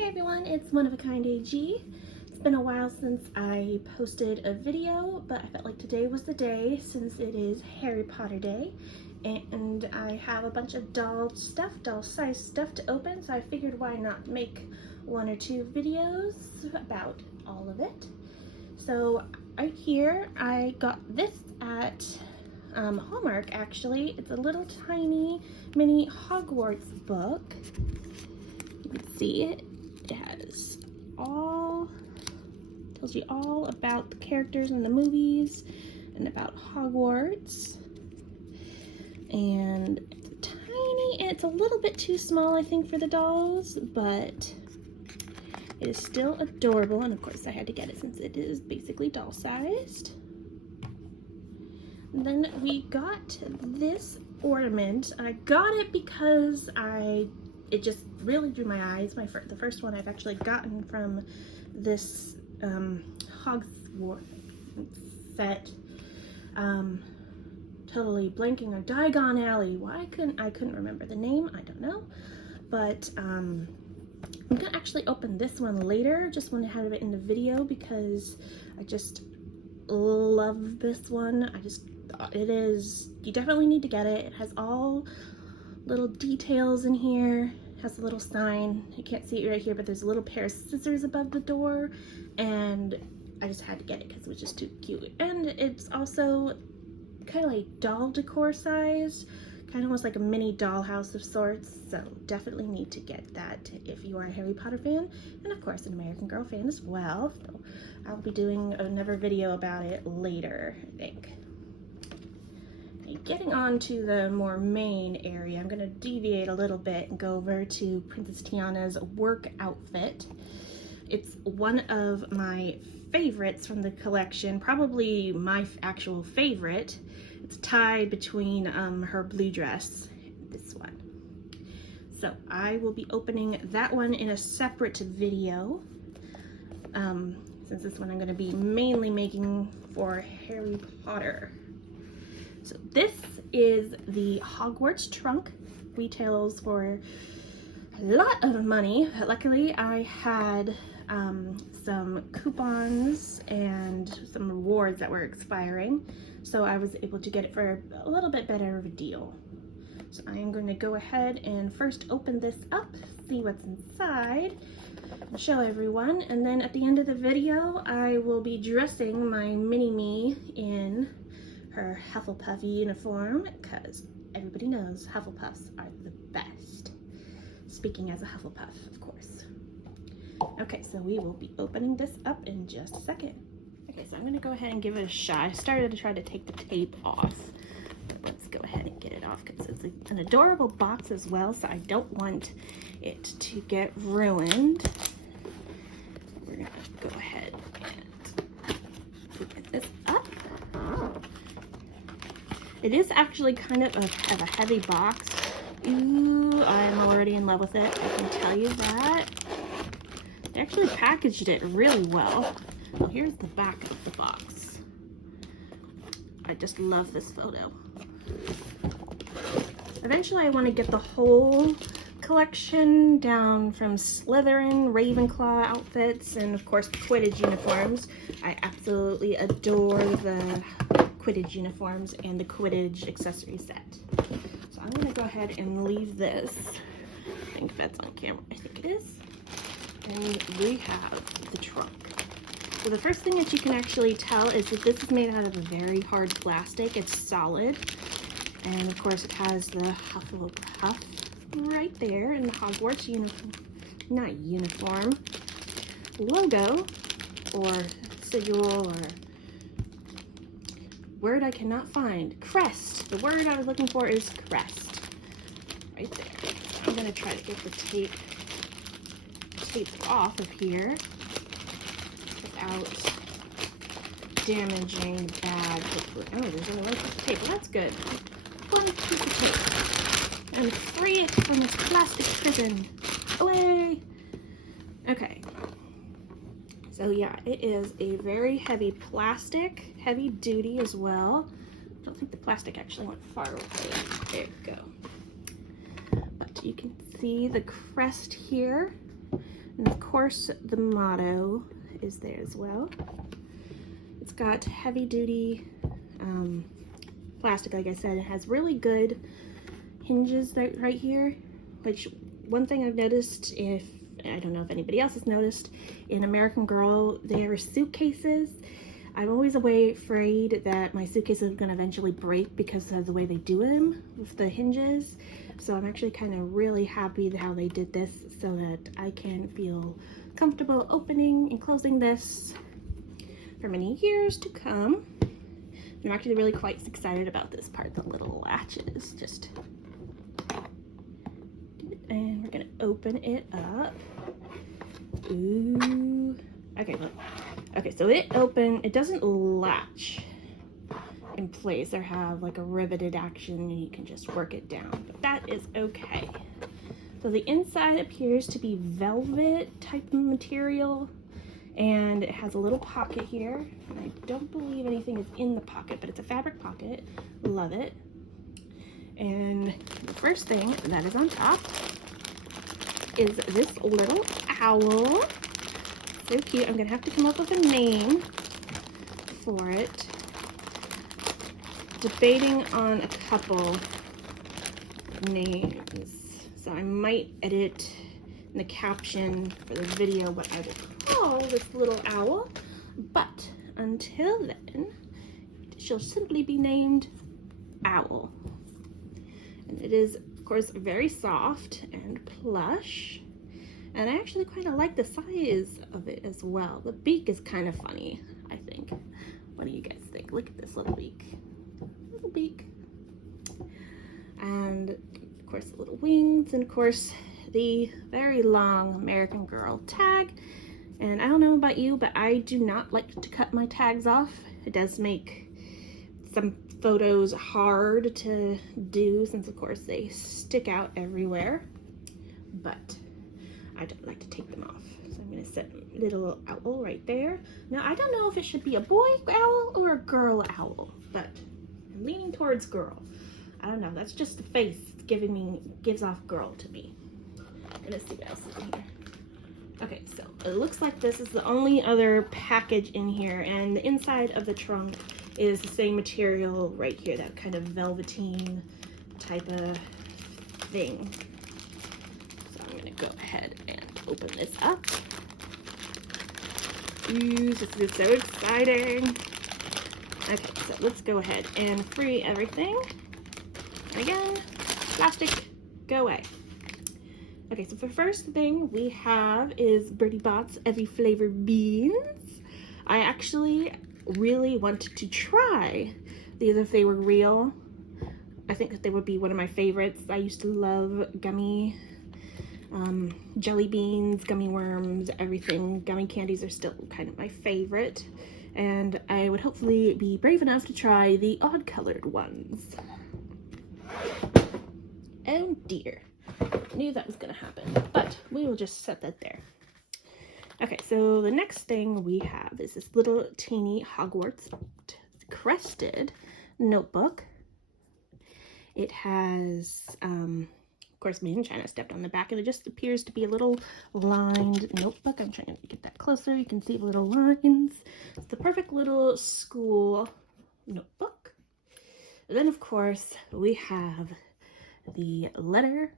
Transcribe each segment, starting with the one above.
Hey everyone, it's One of a Kind AG. It's been a while since I posted a video, but I felt like today was the day since it is Harry Potter Day. And I have a bunch of doll size stuff to open, so I figured why not make one or two videos about all of it. So right here, I got this at Hallmark actually. It's a little tiny mini Hogwarts book. You can see it. It has tells you all about the characters in the movies and about Hogwarts. And it's tiny, and it's a little bit too small, I think, for the dolls, but it is still adorable. And of course I had to get it since it is basically doll sized. And then we got this ornament. I got it because it just really drew my eyes. The first one I've actually gotten from this Hogwarts set. Totally blanking on Diagon Alley. Why I couldn't remember the name. I don't know. But I'm gonna actually open this one later. Just want to have it in the video because I just love this one. You definitely need to get it. It has all little details in here. It has a little sign. You can't see it right here, but there's a little pair of scissors above the door, and I just had to get it because it was just too cute. And it's also kind of like doll decor size, kind of almost like a mini dollhouse of sorts, so definitely need to get that if you are a Harry Potter fan, and of course an American Girl fan as well. So I'll be doing another video about it later, I think. Getting on to the more main area, I'm going to deviate a little bit and go over to Princess Tiana's work outfit. It's one of my favorites from the collection, probably my actual favorite. It's tied between her blue dress and this one. So I will be opening that one in a separate video, since this one I'm going to be mainly making for Harry Potter. So this is the Hogwarts trunk. Retails for a lot of money, but luckily I had some coupons and some rewards that were expiring, so I was able to get it for a little bit better of a deal. So I am going to go ahead and first open this up, see what's inside, and show everyone, and then at the end of the video I will be dressing my mini-me in her Hufflepuff uniform, because everybody knows Hufflepuffs are the best. Speaking as a Hufflepuff, of course. Okay, so we will be opening this up in just a second. Okay, so I'm going to go ahead and give it a shot. I started to try to take the tape off, but let's go ahead and get it off because it's an adorable box as well, so I don't want it to get ruined. We're going to go ahead and open this up. It is actually kind of a heavy box. Ooh, I'm already in love with it, I can tell you that. They actually packaged it really well. Well, here's the back of the box. I just love this photo. Eventually I want to get the whole collection down from Slytherin, Ravenclaw outfits, and of course Quidditch uniforms. I absolutely adore the Quidditch uniforms and the Quidditch accessory set. So I'm going to go ahead and leave this. I think that's on camera. I think it is. And we have the trunk. So the first thing that you can actually tell is that this is made out of a very hard plastic. It's solid. And of course it has the Hufflepuff right there in the Hogwarts uniform logo, or sigil, or word I cannot find. Crest. The word I was looking for is crest. Right there. I'm going to try to get the tape off of here without damaging the bag. Oh, there's only one piece of tape. Well, that's good. One piece of tape. And free it from this plastic prison. Away! Okay. So yeah, it is a very heavy plastic, heavy duty as well. I don't think the plastic actually went far away. There we go. But you can see the crest here. And of course, the motto is there as well. It's got heavy duty plastic, like I said. It has really good hinges right here, which one thing I've noticed, I don't know if anybody else has noticed, in American Girl, their suitcases, I'm always afraid that my suitcase is going to eventually break because of the way they do them with the hinges. So I'm actually kind of really happy how they did this so that I can feel comfortable opening and closing this for many years to come. I'm actually really quite excited about this part, the little latches. And we're gonna open it up. Ooh. Okay, look. Okay, so it doesn't latch in place or have like a riveted action and you can just work it down, but that is okay. So the inside appears to be velvet type of material, and it has a little pocket here. And I don't believe anything is in the pocket, but it's a fabric pocket. Love it. And the first thing that is on top is this little owl. So cute. I'm gonna have to come up with a name for it. Debating on a couple names. So I might edit in the caption for the video what I would call this little owl, but until then, she'll simply be named Owl. And it is, of course, very soft and plush, and I actually kind of like the size of it as well. The beak is kind of funny, I think. What do you guys think? Look at this little beak. Little beak. And, of course, the little wings, and, of course, the very long American Girl tag. And I don't know about you, but I do not like to cut my tags off. It does make some photos hard to do since, of course, they stick out everywhere. But I don't like to take them off. So I'm going to set little owl right there. Now, I don't know if it should be a boy owl or a girl owl, but I'm leaning towards girl. I don't know. That's just the face gives off girl to me. Let's see what else is in here. Okay, so it looks like this is the only other package in here, and the inside of the trunk is the same material right here, that kind of velveteen type of thing. So I'm gonna go ahead and open this up. Ooh, this is so exciting. Okay, so let's go ahead and free everything. And again, plastic, go away. Okay, so the first thing we have is Bertie Bott's Every Flavor Beans. I actually really wanted to try these if they were real. I think that they would be one of my favorites. I used to love gummy jelly beans, gummy worms, everything. Gummy candies are still kind of my favorite. And I would hopefully be brave enough to try the odd colored ones. Oh dear. Knew that was gonna happen, but we will just set that there. Okay, so the next thing we have is this little teeny Hogwarts crested notebook. It has, of course, Made in China stepped on the back, and it just appears to be a little lined notebook. I'm trying to get that closer. You can see the little lines. It's the perfect little school notebook. And then, of course, we have the letter.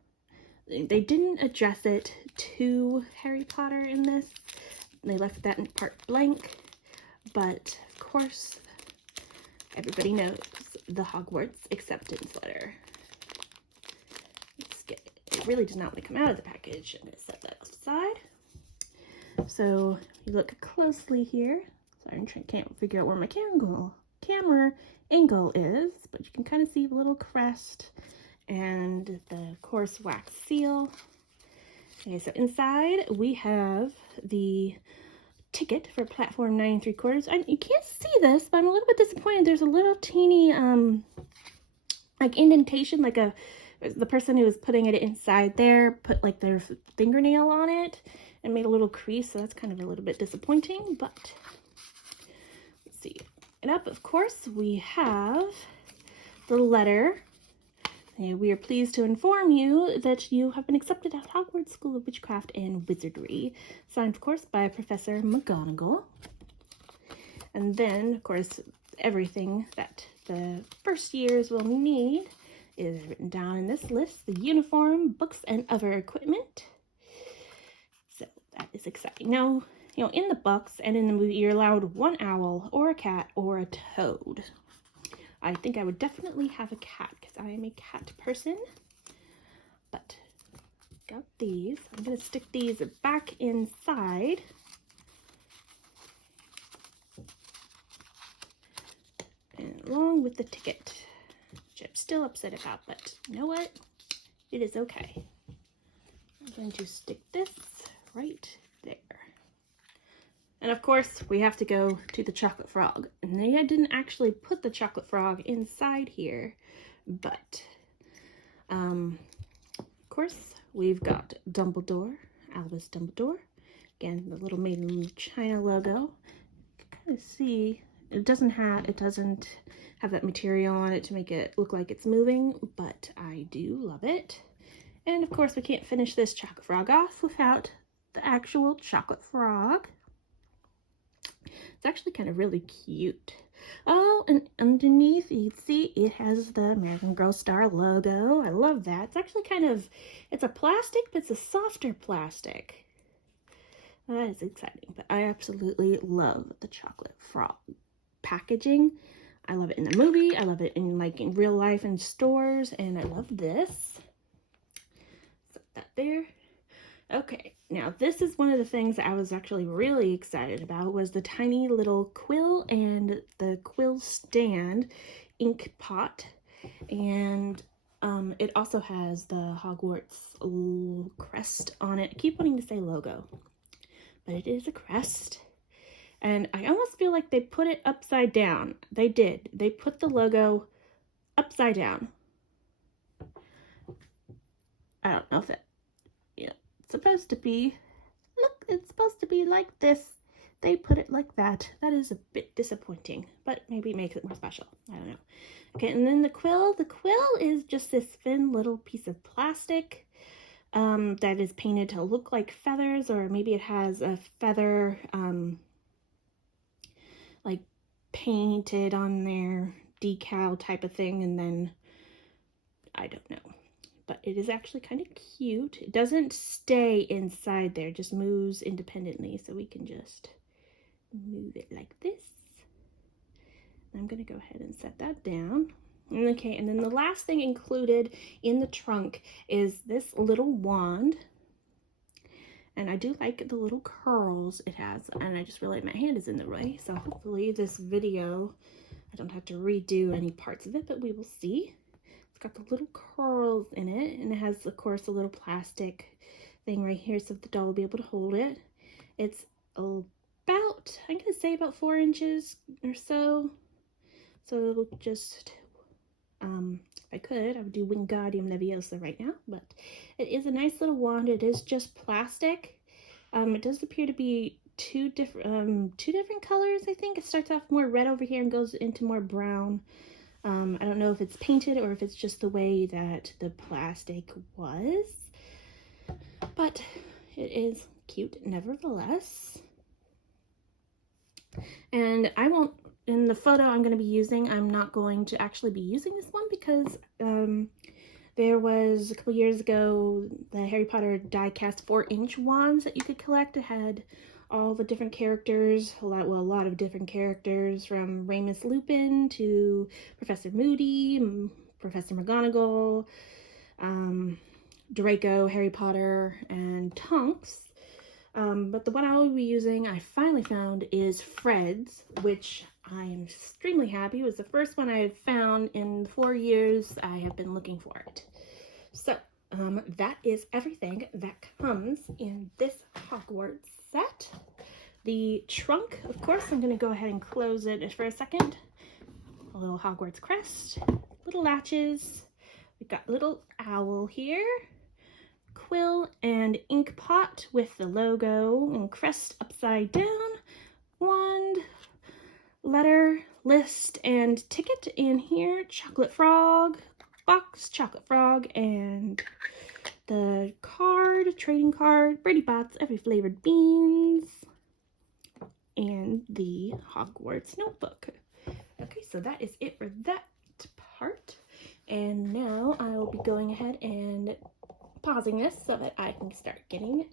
They didn't address it to Harry Potter in this. They left that in part blank. But, of course, everybody knows the Hogwarts acceptance letter. Let's get it. It really does not want to come out of the package. I'm going to set that aside. So, you look closely here. Sorry, I can't figure out where my camera angle is. But you can kind of see the little crest and the, of course, wax seal. Okay, so inside we have the ticket for platform 9 3/4. You can't see this, but I'm a little bit disappointed. There's a little teeny like indentation, like the person who was putting it inside there put like their fingernail on it and made a little crease, so that's kind of a little bit disappointing. But let's see. And up, of course, we have the letter We are pleased to inform you that you have been accepted at Hogwarts School of Witchcraft and Wizardry. Signed, of course, by Professor McGonagall. And then, of course, everything that the first years will need is written down in this list. The uniform, books, and other equipment. So that is exciting. Now, in the books and in the movie, you're allowed one owl or a cat or a toad. I think I would definitely have a cat because I am a cat person. But got these. I'm going to stick these back inside. And along with the ticket, which I'm still upset about, but you know what? It is okay. I'm going to stick this right there. And of course, we have to go to the chocolate frog. And I didn't actually put the chocolate frog inside here, but of course, we've got Dumbledore, Albus Dumbledore. Again, the little Made in China logo. You can kind of see it doesn't have that material on it to make it look like it's moving, but I do love it. And of course, we can't finish this chocolate frog off without the actual chocolate frog. It's actually kind of really cute. Oh, and underneath you can see it has the American Girl Star logo. I love that. It's actually it's a plastic, but it's a softer plastic. That is exciting, but I absolutely love the chocolate frog packaging. I love it in the movie. I love it in real life in stores, and I love this. Set that there. Okay, now this is one of the things that I was actually really excited about was the tiny little quill and the quill stand ink pot. And it also has the Hogwarts crest on it. I keep wanting to say logo, but it is a crest. And I almost feel like they put it upside down. They did. They put the logo upside down. I don't know if that, supposed to be, look, it's supposed to be like this. They put it like that. That is a bit disappointing, but maybe it makes it more special. I don't know. Okay, and then the quill is just this thin little piece of plastic that is painted to look like feathers, or maybe it has a feather like painted on there, decal type of thing, and then I don't know. But it is actually kind of cute. It doesn't stay inside there, it just moves independently, so we can just move it like this. I'm going to go ahead and set that down. Okay, and then the last thing included in the trunk is this little wand. And I do like the little curls it has, and I just realized my hand is in the way, so hopefully this video, I don't have to redo any parts of it, but we will see. Got the little curls in it, and it has, of course, a little plastic thing right here so the doll will be able to hold it. It's about, I'm going to say about 4 inches or so. So just, if I could, I would do Wingardium Leviosa right now, but it is a nice little wand. It is just plastic. It does appear to be two different colors, I think. It starts off more red over here and goes into more brown. I don't know if it's painted or if it's just the way that the plastic was, but it is cute nevertheless. And I won't, in the photo I'm going to be using, I'm not going to actually be using this one because there was a couple years ago the Harry Potter die-cast 4-inch wands that you could collect. It had all the different characters, a lot of different characters, from Remus Lupin to Professor Moody, Professor McGonagall, Draco, Harry Potter, and Tonks. But the one I will be using, I finally found, is Fred's, which I am extremely happy. It was the first one I had found in 4 years I have been looking for it. So, that is everything that comes in this Hogwarts set. The trunk, of course, I'm going to go ahead and close it for a second. A little Hogwarts crest, little latches. We've got little owl here, quill and ink pot with the logo and crest upside down, wand, letter, list, and ticket in here, chocolate frog, box, chocolate frog, and the card, trading card, Brady Bots, every flavored beans, and the Hogwarts notebook. Okay, so that is it for that part. And now I will be going ahead and pausing this so that I can start getting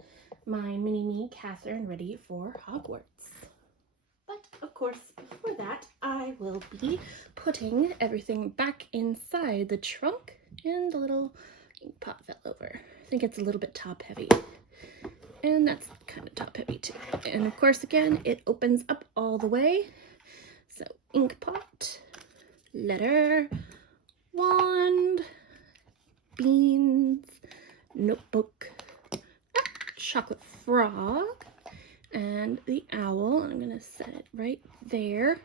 my mini-me Katherine ready for Hogwarts. But of course, for that, I will be putting everything back inside the trunk, and the little ink pot fell over. I think it's a little bit top heavy. And that's kind of top heavy too. And of course, again, it opens up all the way. So ink pot, letter, wand, beans, notebook, chocolate frog, and the owl. I'm going to set it right there.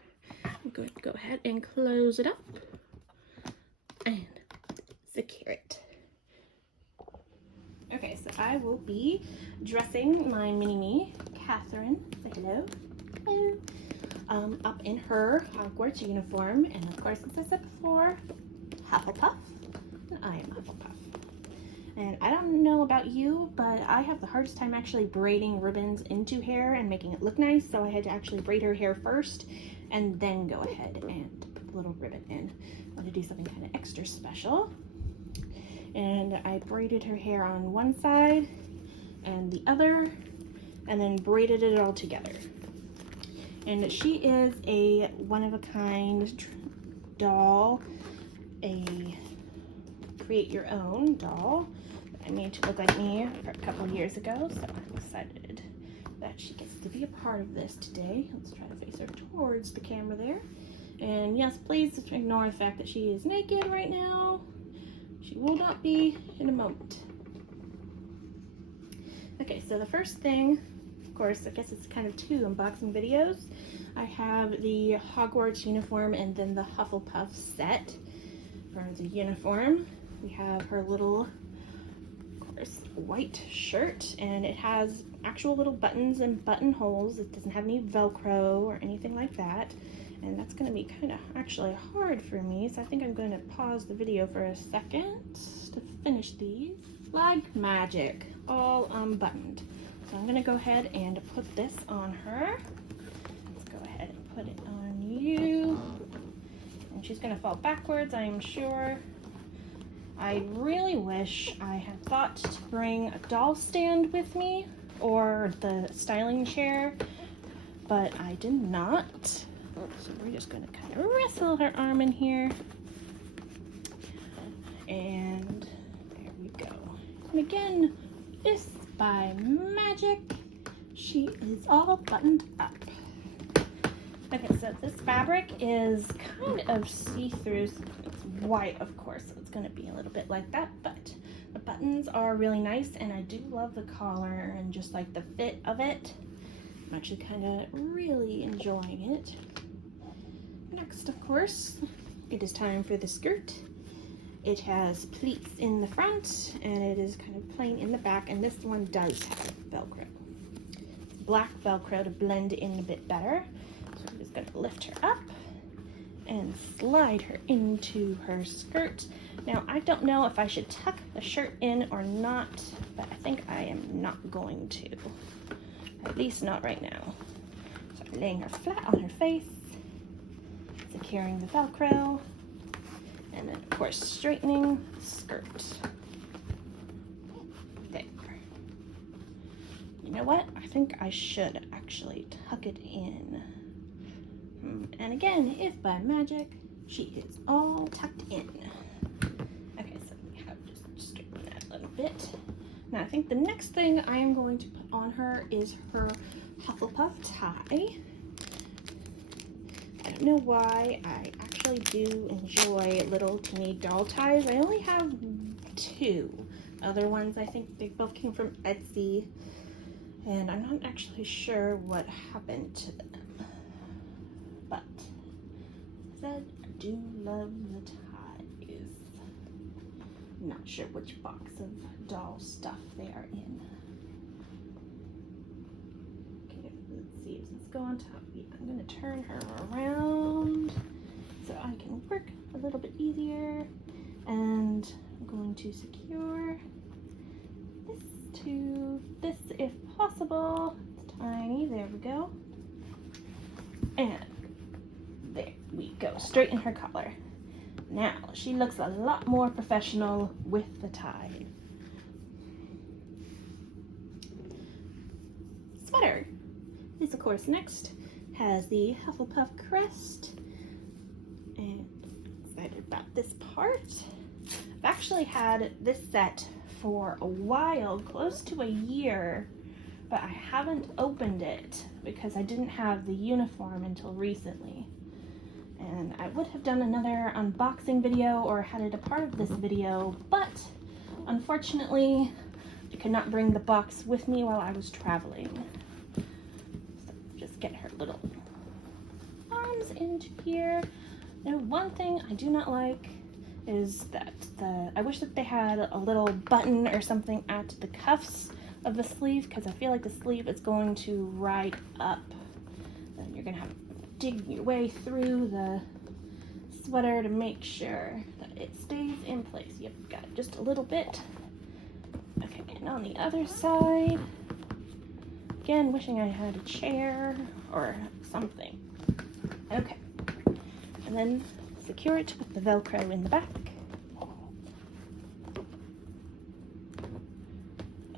I'm going to go ahead and close it up and secure it. Okay, so I will be dressing my mini-me, Katherine, say hello, hello, up in her Hogwarts uniform. And of course, as I said before, Hufflepuff, and I am Hufflepuff. And I don't know about you, but I have the hardest time actually braiding ribbons into hair and making it look nice, so I had to actually braid her hair first and then go ahead and put the little ribbon in. I want to do something kind of extra special. And I braided her hair on one side and the other, and then braided it all together. And she is a one-of-a-kind doll, a create-your-own doll that I made to look like me for a couple years ago, so I'm excited that she gets to be a part of this today. Let's try to face her towards the camera there. And yes, please ignore the fact that she is naked right now. She will not be in a moment. Okay, so the first thing, of course, I guess it's kind of two unboxing videos. I have the Hogwarts uniform and then the Hufflepuff set. For the uniform, we have her little, of course, white shirt, and it has actual little buttons and buttonholes. It doesn't have any Velcro or anything like that. And that's going to be kind of actually hard for me, so I think I'm going to pause the video for a second to finish these. Flag magic, all unbuttoned. So I'm going to go ahead and put this on her. Let's go ahead and put it on you. And she's going to fall backwards, I am sure. I really wish I had thought to bring a doll stand with me or the styling chair, but I did not. So we're just going to kind of wrestle her arm in here. And there we go. And again, this by magic, she is all buttoned up. Okay, so this fabric is kind of see-through. It's white, of course, so it's going to be a little bit like that, but the buttons are really nice, and I do love the collar and just like the fit of it. I'm actually kind of really enjoying it. Next, of course, it is time for the skirt. It has pleats in the front, and it is kind of plain in the back, and this one does have Velcro. Black Velcro to blend in a bit better. So I'm just going to lift her up and slide her into her skirt. Now, I don't know if I should tuck the shirt in or not, but I think I am not going to. At least not right now. So I'm laying her flat on her face, securing the Velcro, and then of course straightening the skirt. There. You know what? I think I should actually tuck it in. And again, if by magic, she is all tucked in. Okay, so we have just straighten that a little bit. Now I think the next thing I am going to put on her is her Hufflepuff tie. I don't know why, I actually do enjoy little teeny doll ties. I only have two. Other ones, I think they both came from Etsy, and I'm not actually sure what happened to them. But, as I said, I do love the ties. I'm not sure which box of doll stuff they are in. Okay, let's see, let's go on top. I'm going to turn her around so I can work a little bit easier. And I'm going to secure this to this if possible. It's tiny, there we go. And there we go, straight in her collar. Now, she looks a lot more professional with the tie. Sweater. This, of course, next has the Hufflepuff crest. And excited about this part. I've actually had this set for a while, close to a year, but I haven't opened it because I didn't have the uniform until recently. And I would have done another unboxing video or had it a part of this video, but unfortunately I could not bring the box with me while I was traveling. So just get her little arms into here. Now, one thing I do not like is that I wish that they had a little button or something at the cuffs of the sleeve, because I feel like the sleeve is going to ride up. Then you're gonna have to dig your way through the sweater to make sure that it stays in place. Yep, got it just a little bit. Okay, and on the other side, again, wishing I had a chair or something. Okay, and then secure it with the Velcro in the back.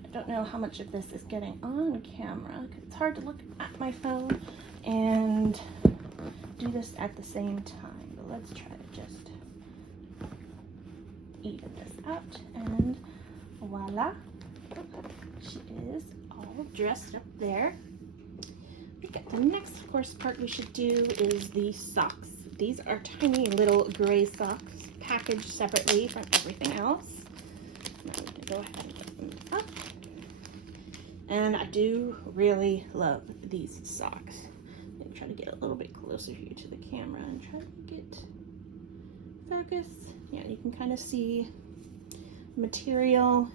I don't know how much of this is getting on camera, because it's hard to look at my phone and do this at the same time. But let's try to just even this out, and voila, she is all dressed up there. Okay, the next, of course, part we should do is the socks. These are tiny little gray socks, packaged separately from everything else. Now I'm gonna go ahead and get them up. And I do really love these socks. I'm gonna try to get a little bit closer here to the camera and try to get focus. Yeah, you can kind of see material.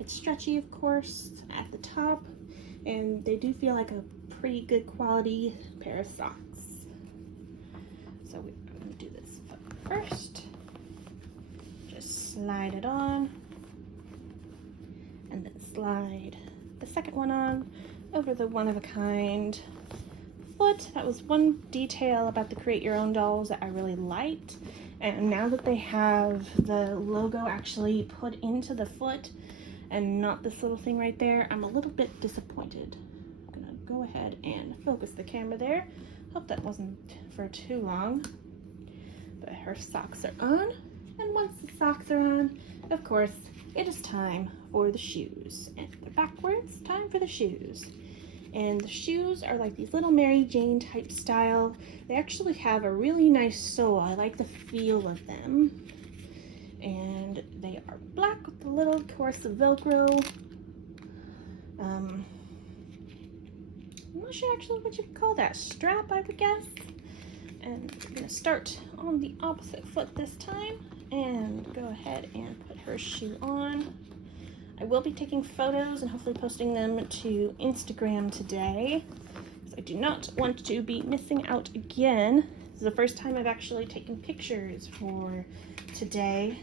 It's stretchy, of course, at the top, and they do feel like a pretty good quality pair of socks. So we're going to do this first. Just slide it on, and then slide the second one on over the one-of-a-kind foot. That was one detail about the Create Your Own dolls that I really liked. And now that they have the logo actually put into the foot and not this little thing right there, I'm a little bit disappointed. I'm gonna go ahead and focus the camera there. Hope that wasn't for too long. But her socks are on, and once the socks are on, of course, it is time for the shoes. And they're backwards, time for the shoes. And the shoes are like these little Mary Jane type style. They actually have a really nice sole. I like the feel of them. And they are black with a little, of course, of Velcro. I'm not sure actually what you'd call that, strap, I would guess. And I'm gonna start on the opposite foot this time and go ahead and put her shoe on. I will be taking photos and hopefully posting them to Instagram today, because I do not want to be missing out again. This is the first time I've actually taken pictures for today.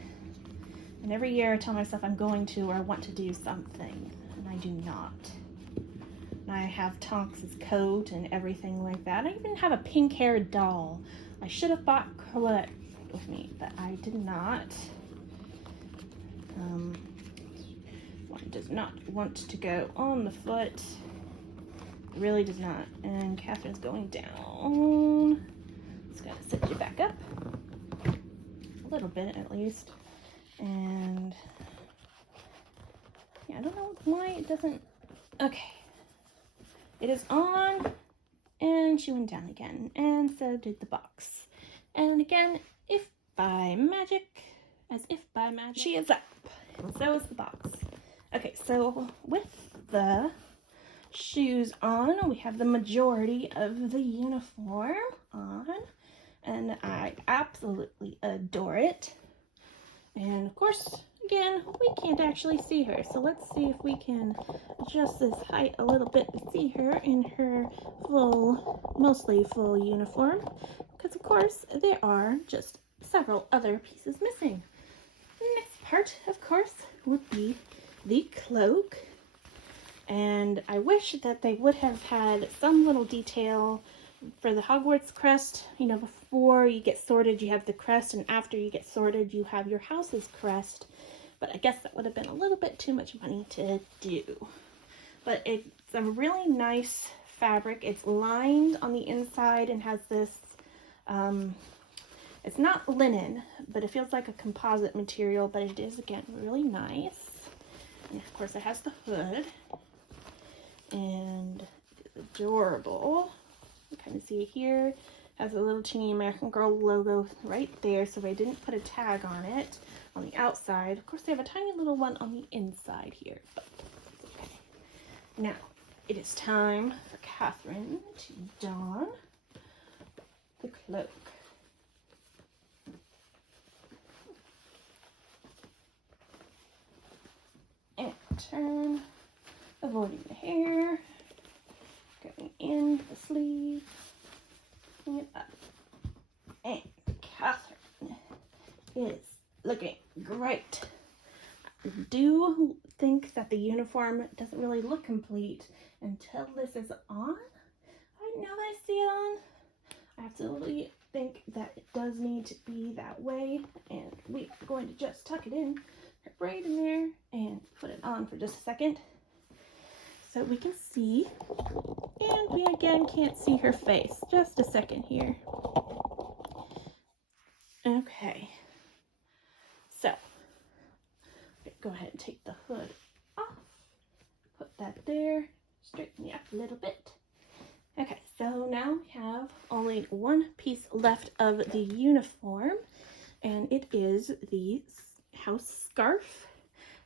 And every year I tell myself I'm going to or I want to do something, and I do not. And I have Tonks's coat and everything like that. I even have a pink-haired doll. I should have bought Colette with me, but I did not. One does not want to go on the foot. It really does not. And Catherine's going down. Just gotta sit you back up. A little bit at least. And yeah, I don't know why it doesn't. Okay. It is on, and she went down again, and so did the box. And again, if by magic, she is up, and so is the box. Okay, so with the shoes on, we have the majority of the uniform on, and I absolutely adore it. And of course, again, we can't actually see her, so let's see if we can adjust this height a little bit to see her in her full, mostly full uniform, because of course there are just several other pieces missing. Next part, of course, would be the cloak. And I wish that they would have had some little detail for the Hogwarts crest. You know, before you get sorted, you have the crest, and after you get sorted, you have your house's crest. But I guess that would have been a little bit too much money to do. But it's a really nice fabric. It's lined on the inside and has this, it's not linen, but it feels like a composite material, but it is, again, really nice. And of course, it has the hood. And it's adorable. You kind of see it here. Has a little teeny American Girl logo right there, so I didn't put a tag on it on the outside. Of course, they have a tiny little one on the inside here, but it's okay. Now, it is time for Katherine to don the cloak. And turn, avoiding the hair, going in the sleeve, bring it up. And Katherine is looking great. I do think that the uniform doesn't really look complete until this is on. Now that I see it on, I absolutely think that it does need to be that way. And we are going to just tuck it in, her braid in there, and put it on for just a second so we can see. And we again can't see her face. Just a second here. Okay. So, go ahead and take the hood off. Put that there. Straighten you up a little bit. Okay, so now we have only one piece left of the uniform, and it is the house scarf.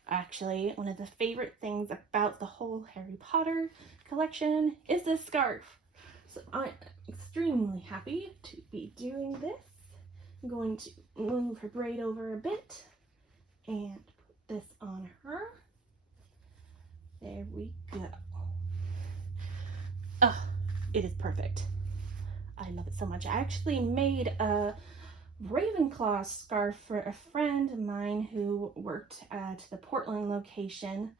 Actually, one of the favorite things about the whole Harry Potter collection is this scarf. So I'm extremely happy to be doing this. I'm going to move her braid over a bit and put this on her. There we go. Oh, it is perfect. I love it so much. I actually made a Ravenclaw scarf for a friend of mine who worked at the Portland location.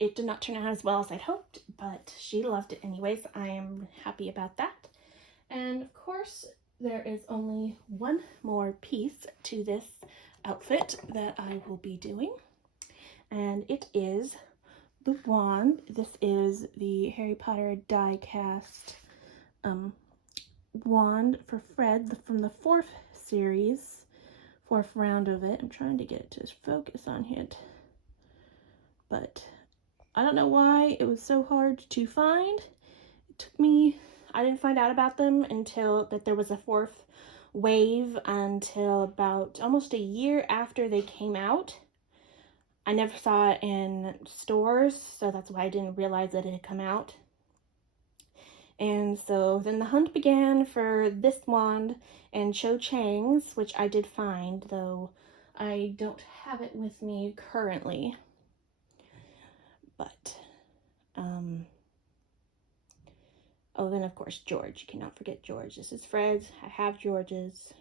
It did not turn out as well as I'd hoped, but she loved it anyways. I am happy about that. And of course, there is only one more piece to this outfit that I will be doing, and it is the wand. This is the Harry Potter die cast wand for Fred from the fourth round of it. I'm trying to get it to focus on it, but I don't know why it was so hard to find. It took me, I didn't find out about them until that there was a fourth wave until about almost a year after they came out. I never saw it in stores, so that's why I didn't realize that it had come out. And so then the hunt began for this wand and Cho Chang's, which I did find, though I don't have it with me currently. But, oh, then of course George. You cannot forget George. This is Fred's. I have George's.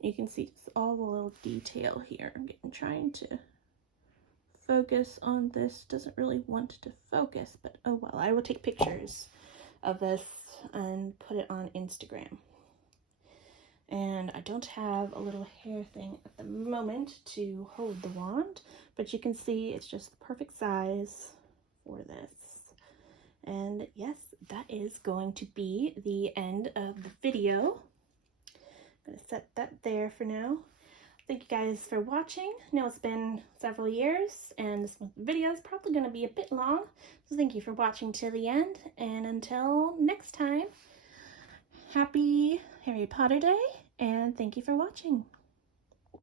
You can see all the little detail here. I'm trying to focus on this. Doesn't really want to focus, but oh well. I will take pictures of this and put it on Instagram. And I don't have a little hair thing at the moment to hold the wand, but you can see it's just the perfect size for this. And yes, that is going to be the end of the video. I'm going to set that there for now. Thank you guys for watching. I know it's been several years, and this video is probably going to be a bit long, so thank you for watching till the end, and until next time, happy Harry Potter Day, and thank you for watching.